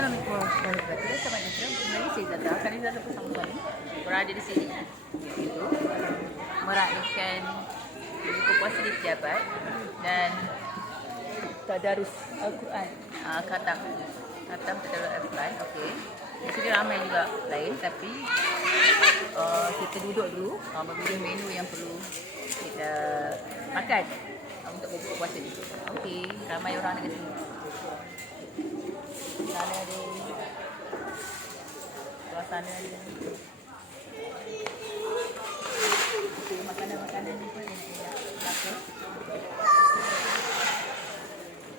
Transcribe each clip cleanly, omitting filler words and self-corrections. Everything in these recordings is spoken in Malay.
Assalamualaikum warahmatullahi wabarakatuh. Selamat datang kembali saya Zada. Kali Zada bersama kami berada di sini itu meraihkan buku puasa di pejabat dan tadarus Al-Quran, khatam tadarus Al-Quran. Okey. Di sini ramai juga lain, tapi kita duduk dulu memilih menu yang perlu kita makan untuk buku puasa ni. Okey, ramai orang dekat sini. Sana ada, suasana ada. Makanan-makanan ni pun makan.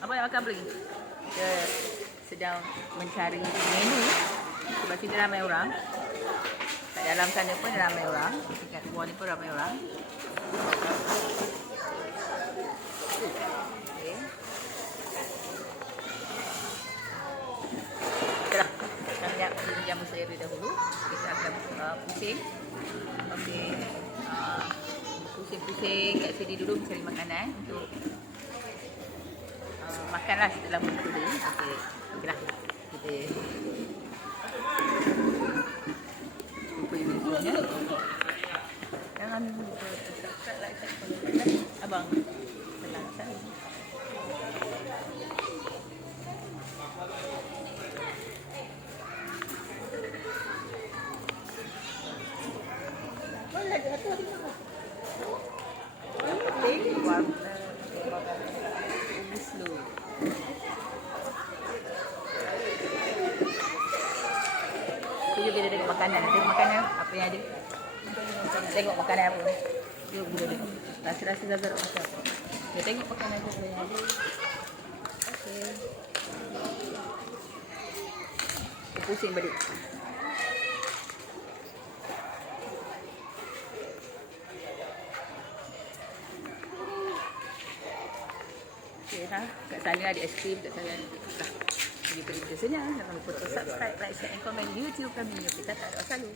Apa nak makan apa lagi? Kita sedang mencari menu sebab sini ramai orang. Kat dalam sana pun ramai orang. Dekat luar ni pun ramai orang. Okay. Kami nak jamu saya terlebih dahulu. Kita akan pusing. Okey. Pusing-pusing kat sini dulu mencari makanan untuk makanlah setelah buku ni. Okey. Okeylah. Kita buku ini punya. Jangan subscribe, like, share. Abang. Tenang sekali. Kita bila tengok makanan, apa yang ada. Tengok makanan apa. Jom kita tengok. Rasa-rasa Zaza nak makan apa. Kita tengok makanan apa yang ada. Okey. Pusing balik. Okay, kat sana ada es krim, kat sana ada jadi biasanya jangan lupa subscribe, like, share and komen YouTube kami. Kita tak ada selalu.